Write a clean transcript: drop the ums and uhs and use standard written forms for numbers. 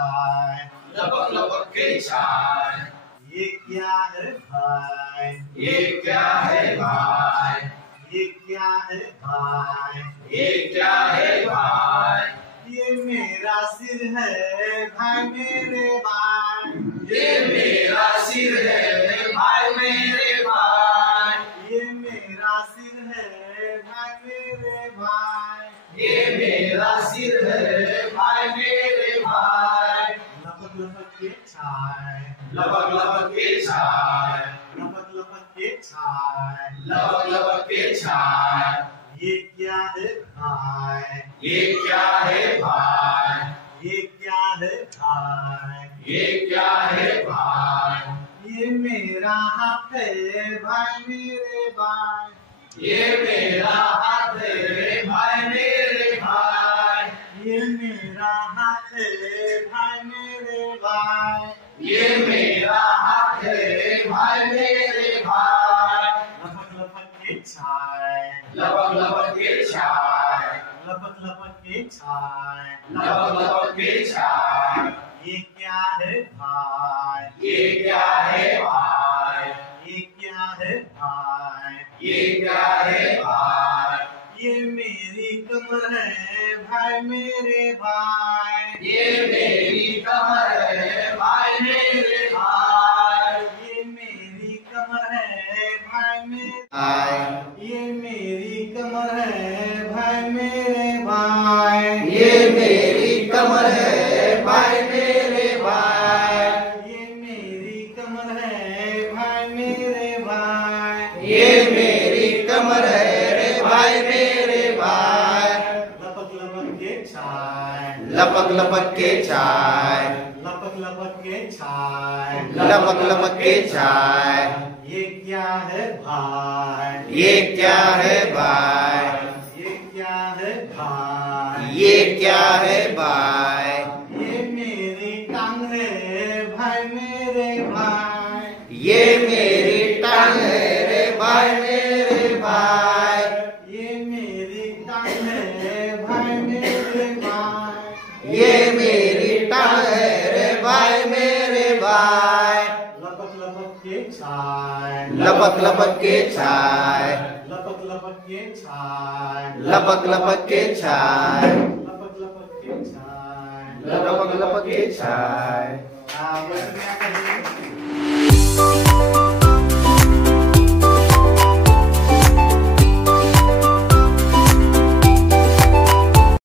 चाय, लपक लपक के चाय। ये क्या है भाई, ये क्या है भाई, ये क्या है भाई, ये क्या है भाई, ये मेरा सिर है भाई मेरे भाई, ये मेरा सिर है भाई मेरे भाई, ये मेरा सिर है भाई मेरे भाई, ये मेरा सिर है भाई मेरे भाई। लपक लपक के चाय, लपक लपक के चाय, लपक लपक के चाय, लपक लपक के चाय। ये क्या है भाई, ये क्या है भाई, ये क्या है भाई, ये क्या है भाई, ये मेरा हाथ है भाई मेरे भाई, ये मेरा हाथ है भाई मेरे भाई, ये मेरा हाथ है भाई मेरे भाई, ये मेरा हाथ है भाई मेरे भाई। लपक लपक के चाय, लपक लपक के चाय, लपक लपक के चाय, लपक लपक के चाय। ये क्या है भाई, ये क्या है भाई, ये क्या है भाई, ये क्या है भाई, ये मेरी कमर है भाई मेरे भाई, ये मेरी कमर है भाई मेरे भाई, ये मेरी कमर है भाई मेरे भाई, ये मेरी कमर है भाई मेरे भाई, ये मेरी कमर है भाई मेरे भाई, ये मेरी कमर है भाई मेरे भाई, ये मेरी कमर है रे भाई मेरे भाई। लपक लपक के चाय, लपक लपक के चाय, लपक लपक के चाय, लपक लपक के चाय। ये क्या है भाई, ये क्या है भाई, ये क्या है भाई, ये क्या है भाई, ये मेरी टांग है भाई मेरे भाई, ये मेरी टांग है रे भाई मेरे भाई, ये मेरी टांग है भाई मेरे भाई, ये मेरी टांग है रे भाई मेरे भाई। लपक लपक के चाय, लपक लपक के चाय, लपक लपक के चाय, लपक लपक के चाय, लपक लपक के चाय, लपक लपक के चाय। वैसे क्या करेंगे?